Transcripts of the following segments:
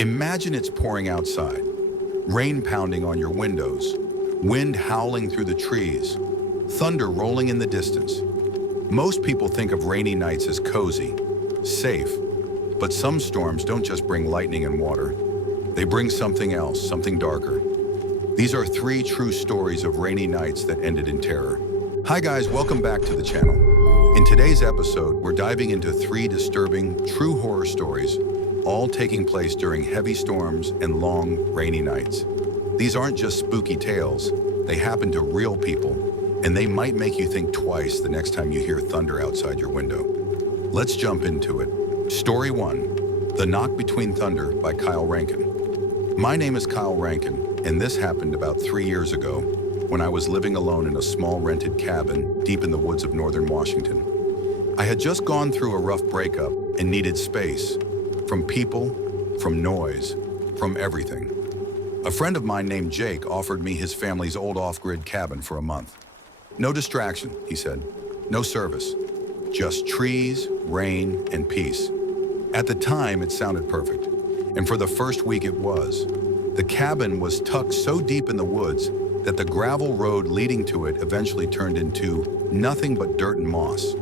Imagine it's pouring outside, rain pounding on your windows, wind howling through the trees, thunder rolling in the distance. Most people think of rainy nights as cozy, safe, but some storms don't just bring lightning and water. They bring something else, something darker. These are 3 true stories of rainy nights that ended in terror. Hi guys, welcome back to the channel. In today's episode, we're diving into 3 disturbing, true horror stories, all taking place during heavy storms and long, rainy nights. These aren't just spooky tales, they happen to real people, and they might make you think twice the next time you hear thunder outside your window. Let's jump into it. Story 1, The Knock Between Thunder by Kyle Rankin. My name is Kyle Rankin, and this happened about 3 years ago when I was living alone in a small rented cabin deep in the woods of northern Washington. I had just gone through a rough breakup and needed space, from people, from noise, from everything. A friend of mine named Jake offered me his family's old off-grid cabin for a month. No distraction, he said. No service. Just trees, rain, and peace. At the time, it sounded perfect. And for the first week it was. The cabin was tucked so deep in the woods that the gravel road leading to it eventually turned into nothing but dirt and moss.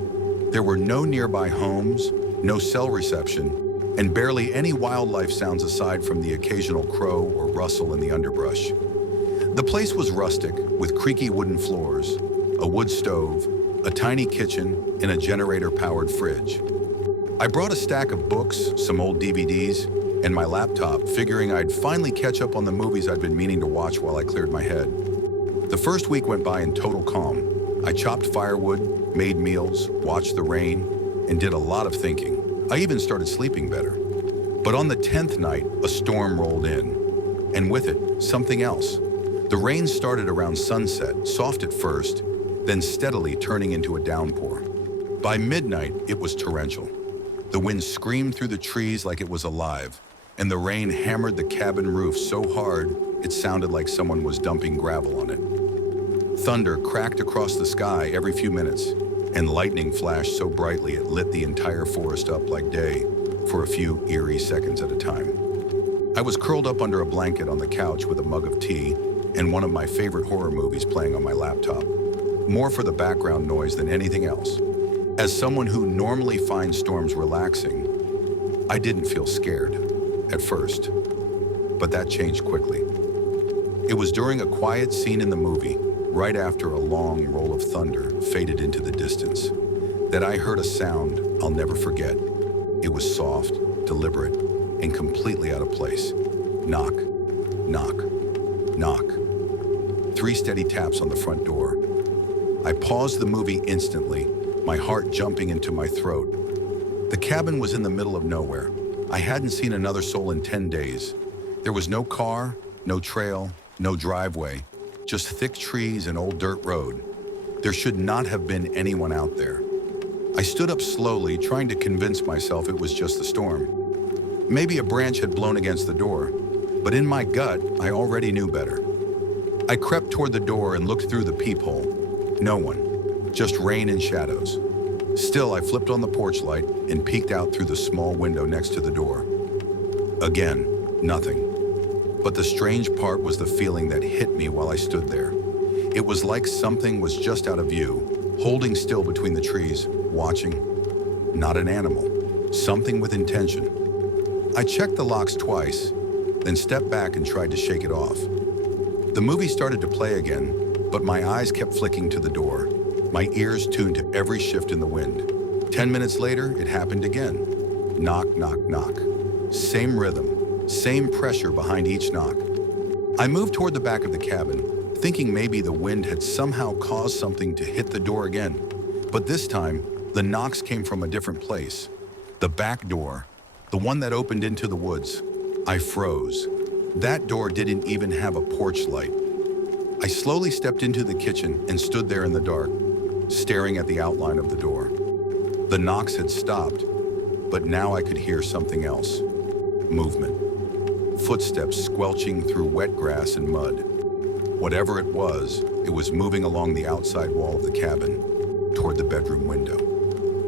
There were no nearby homes, no cell reception, and barely any wildlife sounds aside from the occasional crow or rustle in the underbrush. The place was rustic, with creaky wooden floors, a wood stove, a tiny kitchen, and a generator-powered fridge. I brought a stack of books, some old DVDs, and my laptop, figuring I'd finally catch up on the movies I'd been meaning to watch while I cleared my head. The first week went by in total calm. I chopped firewood, made meals, watched the rain, and did a lot of thinking. I even started sleeping better. But on the 10th night, a storm rolled in, and with it, something else. The rain started around sunset, soft at first, then steadily turning into a downpour. By midnight, it was torrential. The wind screamed through the trees like it was alive, and the rain hammered the cabin roof so hard it sounded like someone was dumping gravel on it. Thunder cracked across the sky every few minutes, and lightning flashed so brightly it lit the entire forest up like day for a few eerie seconds at a time. I was curled up under a blanket on the couch with a mug of tea and one of my favorite horror movies playing on my laptop, more for the background noise than anything else. As someone who normally finds storms relaxing, I didn't feel scared at first, but that changed quickly. It was during a quiet scene in the movie, right after a long roll of thunder faded into the distance, that I heard a sound I'll never forget. It was soft, deliberate, and completely out of place. Knock, knock, knock. 3 steady taps on the front door. I paused the movie instantly, my heart jumping into my throat. The cabin was in the middle of nowhere. I hadn't seen another soul in 10 days. There was no car, no trail, no driveway, just thick trees and old dirt road. There should not have been anyone out there. I stood up slowly, trying to convince myself it was just the storm. Maybe a branch had blown against the door, but in my gut, I already knew better. I crept toward the door and looked through the peephole. No one, just rain and shadows. Still, I flipped on the porch light and peeked out through the small window next to the door. Again, nothing. But the strange part was the feeling that hit me while I stood there. It was like something was just out of view, holding still between the trees, watching. Not an animal, something with intention. I checked the locks twice, then stepped back and tried to shake it off. The movie started to play again, but my eyes kept flicking to the door, my ears tuned to every shift in the wind. 10 minutes later, it happened again. Knock, knock, knock. Same rhythm, same pressure behind each knock. I moved toward the back of the cabin, thinking maybe the wind had somehow caused something to hit the door again. But this time, the knocks came from a different place. The back door, the one that opened into the woods. I froze. That door didn't even have a porch light. I slowly stepped into the kitchen and stood there in the dark, staring at the outline of the door. The knocks had stopped, but now I could hear something else. Movement. Footsteps squelching through wet grass and mud. Whatever it was moving along the outside wall of the cabin, toward the bedroom window.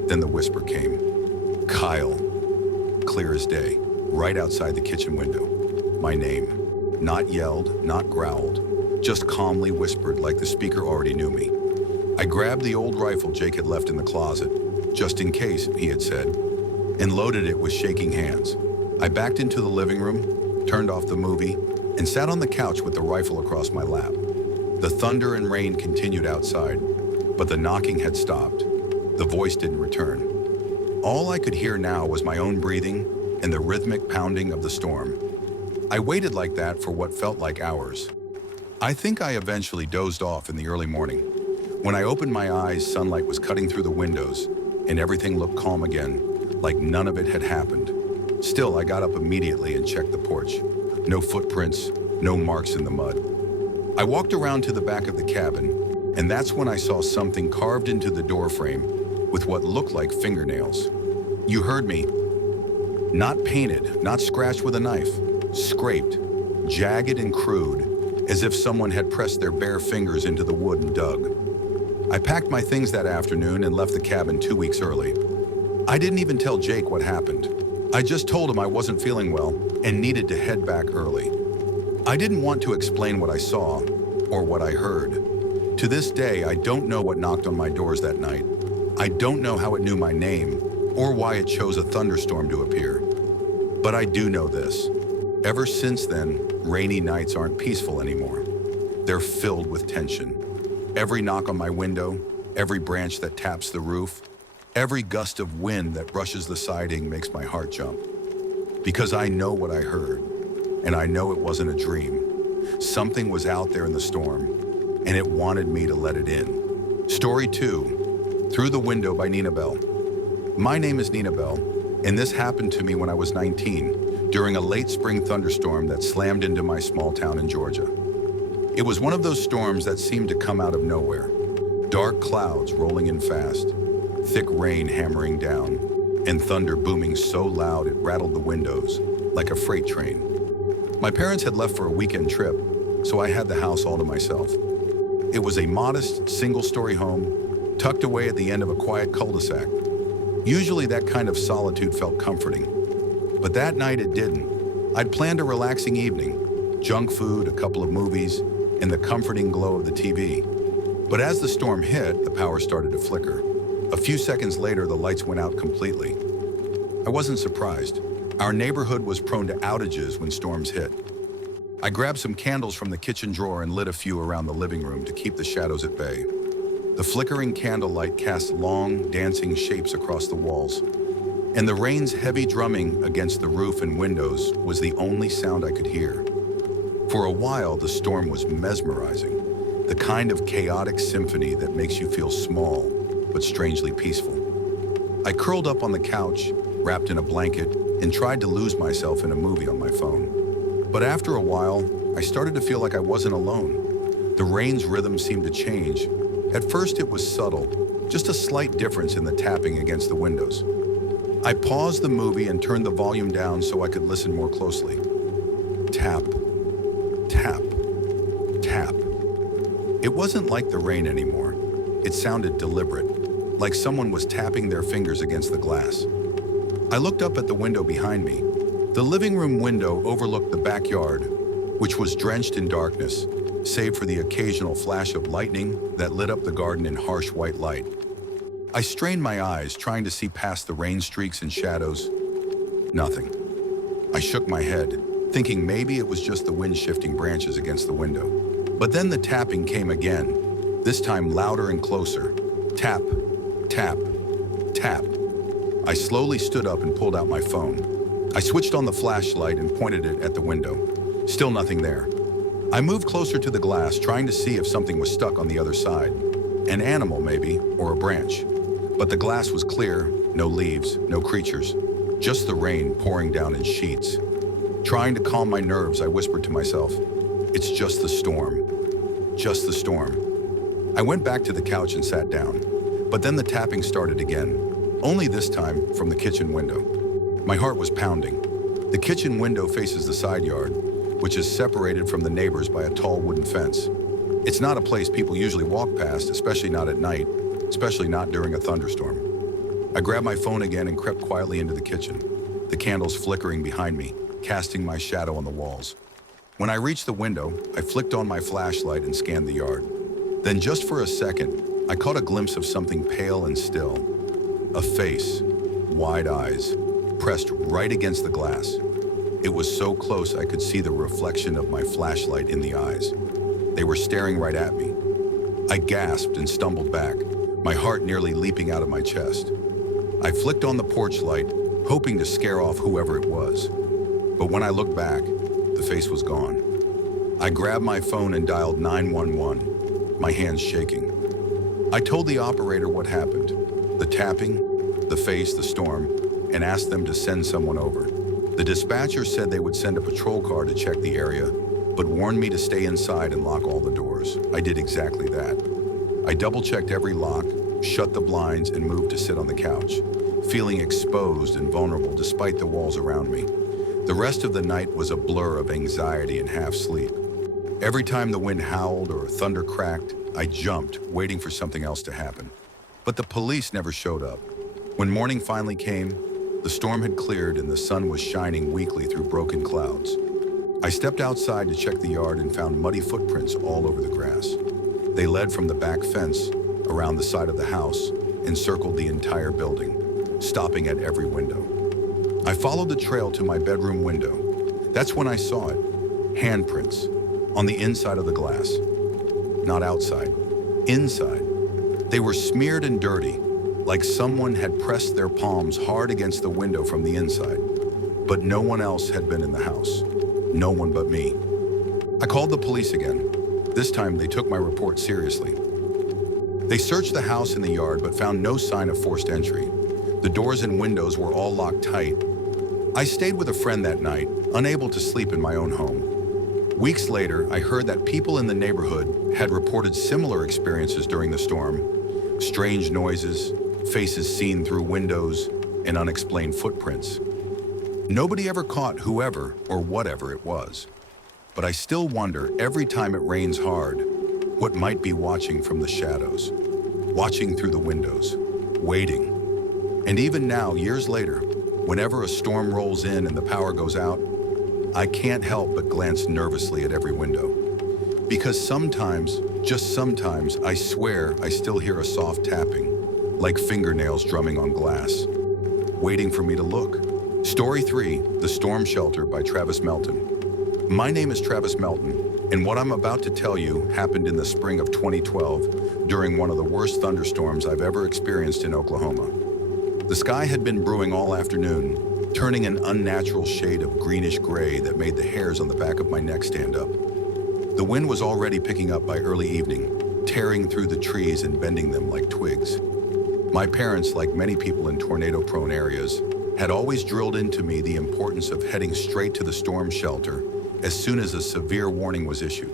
Then the whisper came. Kyle. Clear as day. right outside the kitchen window. My name. Not yelled, not growled, just calmly whispered like the speaker already knew me. I grabbed the old rifle Jake had left in the closet, just in case, he had said, and loaded it with shaking hands. I backed into the living room, turned off the movie, and sat on the couch with the rifle across my lap. The thunder and rain continued outside, but the knocking had stopped. The voice didn't return. All I could hear now was my own breathing and the rhythmic pounding of the storm. I waited like that for what felt like hours. I think I eventually dozed off in the early morning. When I opened my eyes, sunlight was cutting through the windows, and everything looked calm again, like none of it had happened. Still, I got up immediately and checked the porch. No footprints, no marks in the mud. I walked around to the back of the cabin, and that's when I saw something carved into the doorframe with what looked like fingernails. You heard me. Not painted, not scratched with a knife. Scraped, jagged and crude, as if someone had pressed their bare fingers into the wood and dug. I packed my things that afternoon and left the cabin 2 weeks early. I didn't even tell Jake what happened. I just told him I wasn't feeling well and needed to head back early. I didn't want to explain what I saw or what I heard. To this day, I don't know what knocked on my doors that night. I don't know how it knew my name or why it chose a thunderstorm to appear. But I do know this. Ever since then, rainy nights aren't peaceful anymore. They're filled with tension. Every knock on my window, every branch that taps the roof, every gust of wind that brushes the siding makes my heart jump. Because I know what I heard, and I know it wasn't a dream. Something was out there in the storm, and it wanted me to let it in. Story 2, Through the Window by Nina Bell. My name is Nina Bell, and this happened to me when I was 19, during a late spring thunderstorm that slammed into my small town in Georgia. It was one of those storms that seemed to come out of nowhere. Dark clouds rolling in fast, thick rain hammering down, and thunder booming so loud it rattled the windows like a freight train. My parents had left for a weekend trip, so I had the house all to myself. It was a modest, single-story home, tucked away at the end of a quiet cul-de-sac. Usually that kind of solitude felt comforting. But that night it didn't. I'd planned a relaxing evening, junk food, a couple of movies, and the comforting glow of the TV. But as the storm hit, the power started to flicker. A few seconds later, the lights went out completely. I wasn't surprised. Our neighborhood was prone to outages when storms hit. I grabbed some candles from the kitchen drawer and lit a few around the living room to keep the shadows at bay. The flickering candlelight cast long, dancing shapes across the walls, and the rain's heavy drumming against the roof and windows was the only sound I could hear. For a while, the storm was mesmerizing, the kind of chaotic symphony that makes you feel small, but strangely peaceful. I curled up on the couch, wrapped in a blanket, and tried to lose myself in a movie on my phone. But after a while, I started to feel like I wasn't alone. The rain's rhythm seemed to change. At first, it was subtle, just a slight difference in the tapping against the windows. I paused the movie and turned the volume down so I could listen more closely. Tap, tap, tap. It wasn't like the rain anymore. It sounded deliberate, like someone was tapping their fingers against the glass. I looked up at the window behind me. The living room window overlooked the backyard, which was drenched in darkness, save for the occasional flash of lightning that lit up the garden in harsh white light. I strained my eyes, trying to see past the rain streaks and shadows. Nothing. I shook my head, thinking maybe it was just the wind shifting branches against the window. But then the tapping came again, this time louder and closer. Tap, tap, tap. I slowly stood up and pulled out my phone. I switched on the flashlight and pointed it at the window. Still nothing there. I moved closer to the glass, trying to see if something was stuck on the other side. An animal, maybe, or a branch. But the glass was clear, no leaves, no creatures, just the rain pouring down in sheets. Trying to calm my nerves, I whispered to myself, "It's just the storm. Just the storm." I went back to the couch and sat down, but then the tapping started again, only this time from the kitchen window. My heart was pounding. The kitchen window faces the side yard, which is separated from the neighbors by a tall wooden fence. It's not a place people usually walk past, especially not at night, especially not during a thunderstorm. I grabbed my phone again and crept quietly into the kitchen. the candles flickering behind me, casting my shadow on the walls. When I reached the window, I flicked on my flashlight and scanned the yard. Then just for a second, I caught a glimpse of something pale and still. A face, wide eyes, pressed right against the glass. It was so close I could see the reflection of my flashlight in the eyes. They were staring right at me. I gasped and stumbled back, my heart nearly leaping out of my chest. I flicked on the porch light, hoping to scare off whoever it was. But when I looked back, the face was gone. I grabbed my phone and dialed 911, my hands shaking. I told the operator what happened, the tapping, the face, the storm, and asked them to send someone over. The dispatcher said they would send a patrol car to check the area, but warned me to stay inside and lock all the doors. I did exactly that. I double-checked every lock, shut the blinds, and moved to sit on the couch, feeling exposed and vulnerable despite the walls around me. The rest of the night was a blur of anxiety and half-sleep. Every time the wind howled or thunder cracked, I jumped, waiting for something else to happen. But the police never showed up. When morning finally came, the storm had cleared and the sun was shining weakly through broken clouds. I stepped outside to check the yard and found muddy footprints all over the grass. They led from the back fence, around the side of the house, and circled the entire building, stopping at every window. I followed the trail to my bedroom window. That's when I saw it. Handprints on the inside of the glass. Not outside, inside. They were smeared and dirty, like someone had pressed their palms hard against the window from the inside. But no one else had been in the house. No one but me. I called the police again. This time they took my report seriously. They searched the house and the yard but found no sign of forced entry. The doors and windows were all locked tight. I stayed with a friend that night, unable to sleep in my own home. Weeks later, I heard that people in the neighborhood had reported similar experiences during the storm. Strange noises, faces seen through windows, and unexplained footprints. Nobody ever caught whoever or whatever it was. But I still wonder every time it rains hard, what might be watching from the shadows, watching through the windows, waiting. And even now, years later, whenever a storm rolls in and the power goes out, I can't help but glance nervously at every window. Because sometimes, just sometimes, I swear I still hear a soft tapping, like fingernails drumming on glass, waiting for me to look. Story 3, The Storm Shelter by Travis Melton. My name is Travis Melton, and what I'm about to tell you happened in the spring of 2012 during one of the worst thunderstorms I've ever experienced in Oklahoma. The sky had been brewing all afternoon, turning an unnatural shade of greenish gray that made the hairs on the back of my neck stand up. The wind was already picking up by early evening, tearing through the trees and bending them like twigs. My parents, like many people in tornado-prone areas, had always drilled into me the importance of heading straight to the storm shelter as soon as a severe warning was issued.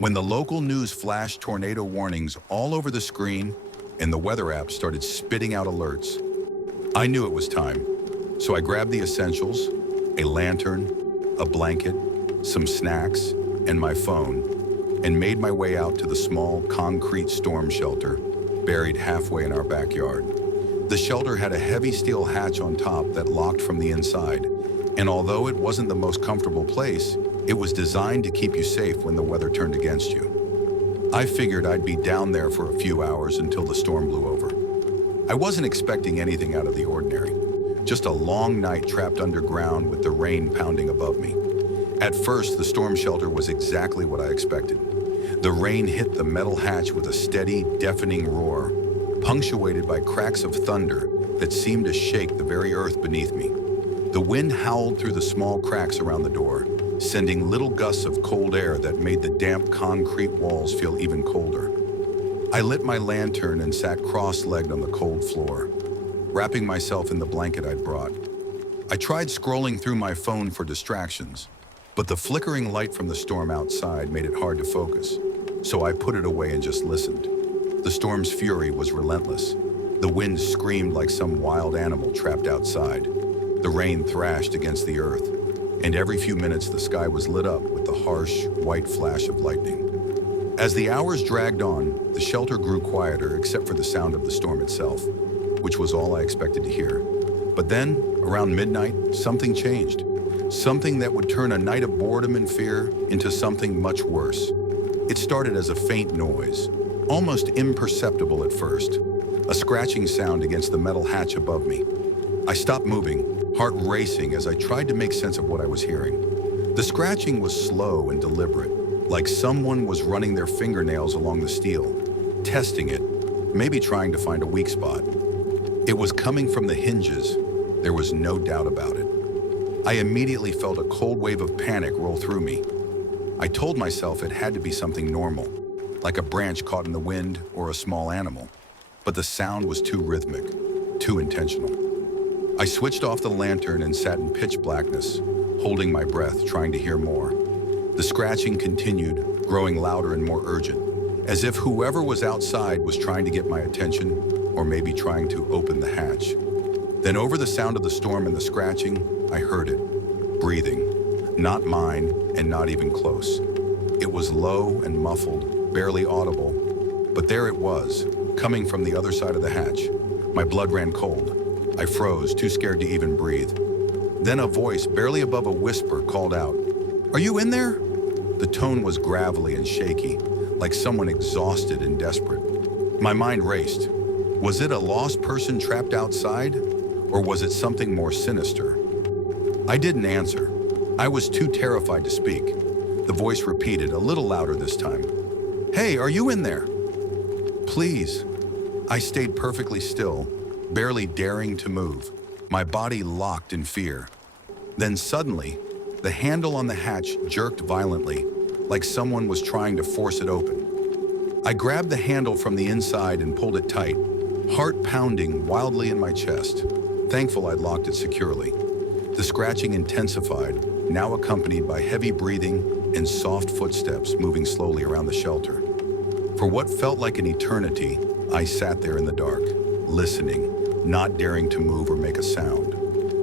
When the local news flashed tornado warnings all over the screen and the weather app started spitting out alerts, I knew it was time. So I grabbed the essentials, a lantern, a blanket, some snacks, and my phone, and made my way out to the small concrete storm shelter buried halfway in our backyard. The shelter had a heavy steel hatch on top that locked from the inside, and although it wasn't the most comfortable place, it was designed to keep you safe when the weather turned against you. I figured I'd be down there for a few hours until the storm blew over. I wasn't expecting anything out of the ordinary, just a long night trapped underground with the rain pounding above me. At first, the storm shelter was exactly what I expected. The rain hit the metal hatch with a steady, deafening roar, punctuated by cracks of thunder that seemed to shake the very earth beneath me. The wind howled through the small cracks around the door, sending little gusts of cold air that made the damp concrete walls feel even colder. I lit my lantern and sat cross-legged on the cold floor, wrapping myself in the blanket I'd brought. I tried scrolling through my phone for distractions, but the flickering light from the storm outside made it hard to focus, so I put it away and just listened. The storm's fury was relentless. The wind screamed like some wild animal trapped outside. The rain thrashed against the earth, and every few minutes the sky was lit up with the harsh, white flash of lightning. As the hours dragged on, the shelter grew quieter except for the sound of the storm itself, which was all I expected to hear. But then, around midnight, something changed. Something that would turn a night of boredom and fear into something much worse. It started as a faint noise, almost imperceptible at first, a scratching sound against the metal hatch above me. I stopped moving, heart racing as I tried to make sense of what I was hearing. The scratching was slow and deliberate, like someone was running their fingernails along the steel, testing it, maybe trying to find a weak spot. It was coming from the hinges. There was no doubt about it. I immediately felt a cold wave of panic roll through me. I told myself it had to be something normal, like a branch caught in the wind or a small animal. But the sound was too rhythmic, too intentional. I switched off the lantern and sat in pitch blackness, holding my breath, trying to hear more. The scratching continued, growing louder and more urgent, as if whoever was outside was trying to get my attention, or maybe trying to open the hatch. Then over the sound of the storm and the scratching, I heard it, breathing, not mine and not even close. It was low and muffled, barely audible, but there it was, coming from the other side of the hatch. My blood ran cold. I froze, too scared to even breathe. Then a voice, barely above a whisper, called out, "Are you in there?" The tone was gravelly and shaky, like someone exhausted and desperate. My mind raced. Was it a lost person trapped outside? Or was it something more sinister? I didn't answer. I was too terrified to speak. The voice repeated, a little louder this time. "Hey, are you in there?" "Please." I stayed perfectly still, barely daring to move, my body locked in fear. Then suddenly, the handle on the hatch jerked violently, like someone was trying to force it open. I grabbed the handle from the inside and pulled it tight, heart pounding wildly in my chest, thankful I'd locked it securely. The scratching intensified, now accompanied by heavy breathing and soft footsteps moving slowly around the shelter. For what felt like an eternity, I sat there in the dark, listening, not daring to move or make a sound.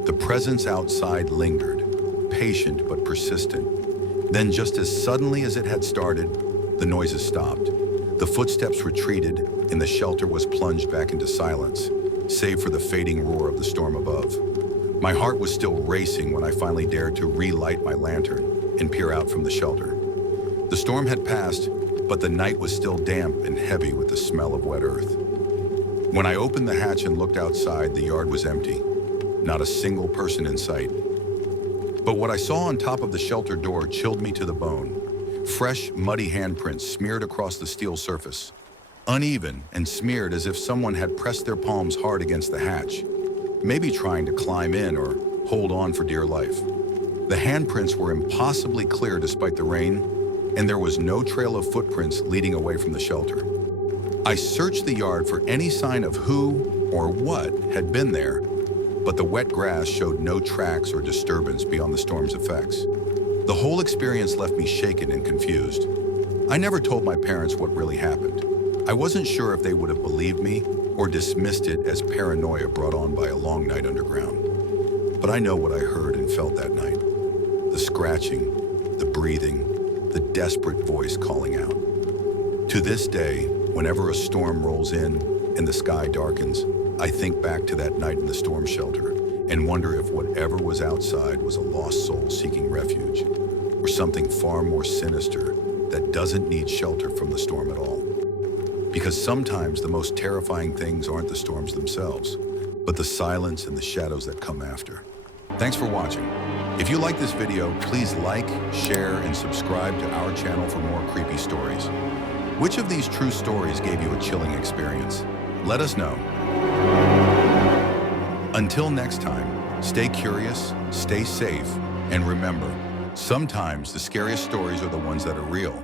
The presence outside lingered, patient but persistent. Then just as suddenly as it had started, the noises stopped. The footsteps retreated, and the shelter was plunged back into silence, save for the fading roar of the storm above. My heart was still racing when I finally dared to relight my lantern and peer out from the shelter. The storm had passed, but the night was still damp and heavy with the smell of wet earth. When I opened the hatch and looked outside, the yard was empty. Not a single person in sight. But what I saw on top of the shelter door chilled me to the bone. Fresh, muddy handprints smeared across the steel surface. Uneven and smeared as if someone had pressed their palms hard against the hatch, maybe trying to climb in or hold on for dear life. The handprints were impossibly clear despite the rain, and there was no trail of footprints leading away from the shelter. I searched the yard for any sign of who or what had been there, but the wet grass showed no tracks or disturbance beyond the storm's effects. The whole experience left me shaken and confused. I never told my parents what really happened. I wasn't sure if they would have believed me or dismissed it as paranoia brought on by a long night underground. But I know what I heard and felt that night. The scratching, the breathing, the desperate voice calling out. To this day, whenever a storm rolls in and the sky darkens, I think back to that night in the storm shelter and wonder if whatever was outside was a lost soul seeking refuge, or something far more sinister that doesn't need shelter from the storm at all. Because sometimes the most terrifying things aren't the storms themselves, but the silence and the shadows that come after. Thanks for watching. If you like this video, please like, share, and subscribe to our channel for more creepy stories. Which of these true stories gave you a chilling experience? Let us know. Until next time, stay curious, stay safe, and remember, sometimes the scariest stories are the ones that are real.